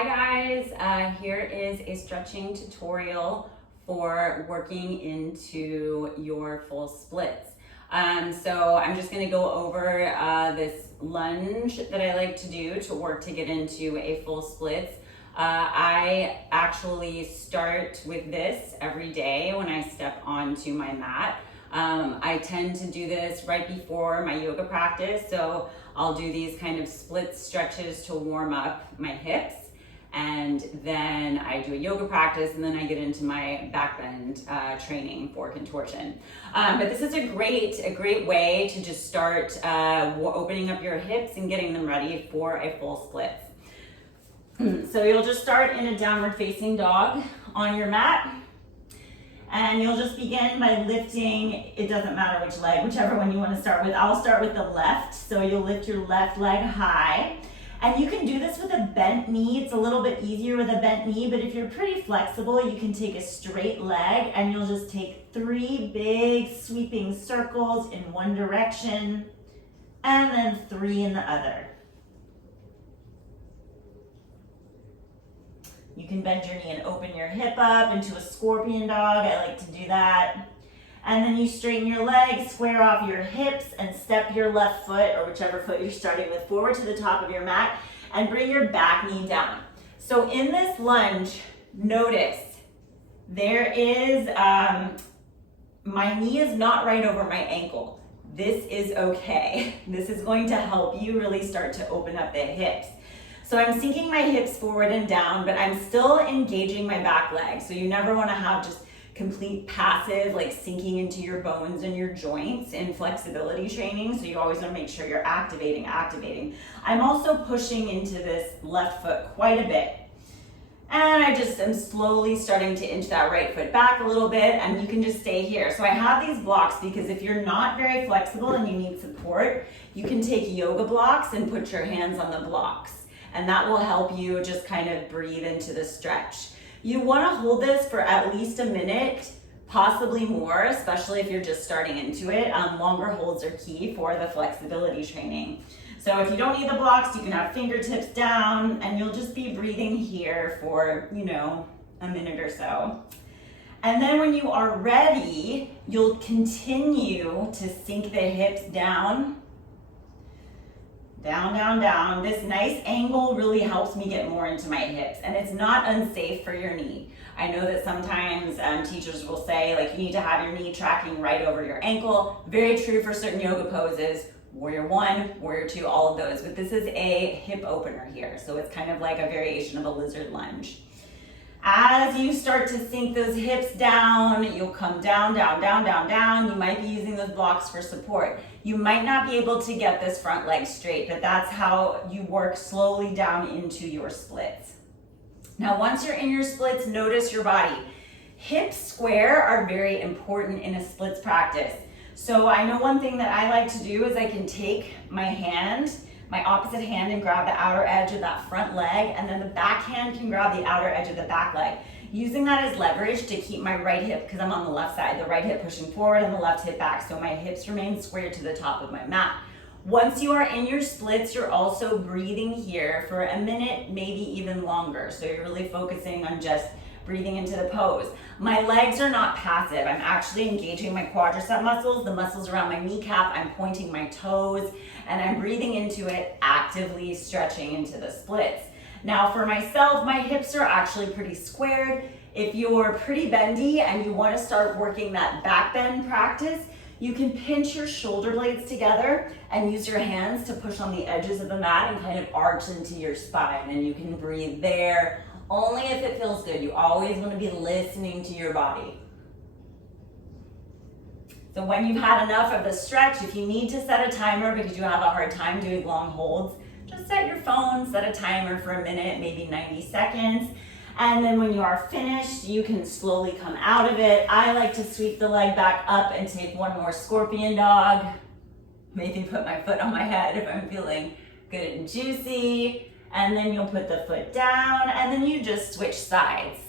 Hi guys, here is a stretching tutorial for working into your full splits. So I'm just gonna go over this lunge that I like to do to work to get into a full splits. I actually start with this every day when I step onto my mat. I tend to do this right before my yoga practice, so I'll do these kind of split stretches to warm up my hips, and then I do a yoga practice, and then I get into my back bend training for contortion. But this is a great way to just start opening up your hips and getting them ready for a full split. So you'll just start in a downward facing dog on your mat. And you'll just begin by lifting, it doesn't matter which leg, whichever one you want to start with. I'll start with the left. So you'll lift your left leg high. And you can do this with a bent knee. It's a little bit easier with a bent knee, but if you're pretty flexible, you can take a straight leg and you'll just take 3 big sweeping circles in one direction and then 3 in the other. You can bend your knee and open your hip up into a scorpion dog. I like to do that. And then you straighten your legs, square off your hips, and step your left foot, or whichever foot you're starting with, forward to the top of your mat, and bring your back knee down. So in this lunge, notice there is, my knee is not right over my ankle. This is okay. This is going to help you really start to open up the hips. So I'm sinking my hips forward and down, but I'm still engaging my back leg. So you never want to have just complete passive, like sinking into your bones and your joints in flexibility training. So you always want to make sure you're activating. I'm also pushing into this left foot quite a bit. And I just am slowly starting to inch that right foot back a little bit, and you can just stay here. So I have these blocks because if you're not very flexible and you need support, you can take yoga blocks and put your hands on the blocks. And that will help you just kind of breathe into the stretch. You want to hold this for at least a minute, possibly more, especially if you're just starting into it. Longer holds are key for the flexibility training. So if you don't need the blocks, you can have fingertips down, and you'll just be breathing here for, a minute or so. And then when you are ready, you'll continue to sink the hips down. Down. This nice angle really helps me get more into my hips, and it's not unsafe for your knee. I know that sometimes teachers will say, like, you need to have your knee tracking right over your ankle. Very true for certain yoga poses, warrior 1, warrior 2, all of those, but this is a hip opener here. So it's kind of like a variation of a lizard lunge. As you start to sink those hips down, you'll come down. You might be using those blocks for support. You might not be able to get this front leg straight, but that's how you work slowly down into your splits. Now, once you're in your splits, notice your body. Hips square are very important in a splits practice. So I know one thing that I like to do is I can take my hand, my opposite hand, and grab the outer edge of that front leg, and then the back hand can grab the outer edge of the back leg. Using that as leverage to keep my right hip, because I'm on the left side, the right hip pushing forward and the left hip back, so my hips remain squared to the top of my mat. Once you are in your splits, you're also breathing here for a minute, maybe even longer. So you're really focusing on just breathing into the pose. My legs are not passive. I'm actually engaging my quadricep muscles, the muscles around my kneecap. I'm pointing my toes, and I'm breathing into it, actively stretching into the splits. Now for myself, my hips are actually pretty squared. If you're pretty bendy and you want to start working that back bend practice, you can pinch your shoulder blades together and use your hands to push on the edges of the mat and kind of arch into your spine, and you can breathe there. Only if it feels good. You always want to be listening to your body. So when you've had enough of the stretch, if you need to set a timer because you have a hard time doing long holds, just set your phone, set a timer for a minute, maybe 90 seconds. And then when you are finished, you can slowly come out of it. I like to sweep the leg back up and take one more scorpion dog. Maybe put my foot on my head if I'm feeling good and juicy. And then you'll put the foot down, and then you just switch sides.